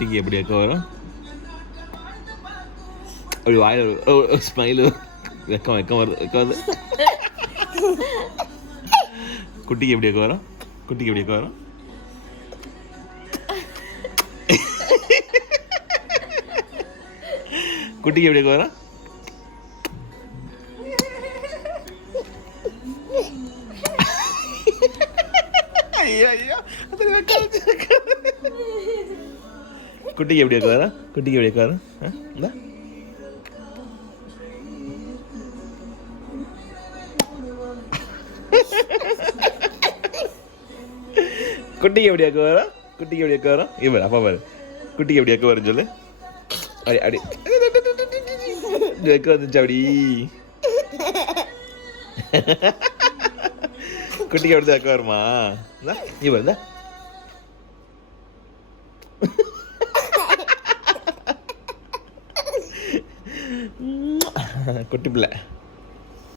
குட்டிக்கு எப்படி வைக்க வரும்? அப்படி வாயில் ஸ்மைலு வெக்கம் வெக்கம் வருது வெக்கம் வருது. குட்டிக்கு எப்படி வைக்க வரும்? குட்டிக்கு எப்படி வைக்க வரும்? குட்டிக்கு எப்படி வைக்க வரும்? ஐயோ ஐயோ குட்டிக்கு எப்படி வைக்க வரும்? குட்டிக்கு எப்படி வைக்க வரும்? குட்டிக்கு எப்படி வைக்க வரும்? குட்டிக்கு எப்படி வைக்க வரும்? இவர் அப்பா பாரு குட்டிக்கு எப்படி வைக்க வரும் சொல்லு. அப்படி அப்படி வைக்க வந்துச்சு அப்படி. குட்டிக்கு எப்படி வைக்க வருமா? இவர் இருந்தா குட்டி பிள்ளை.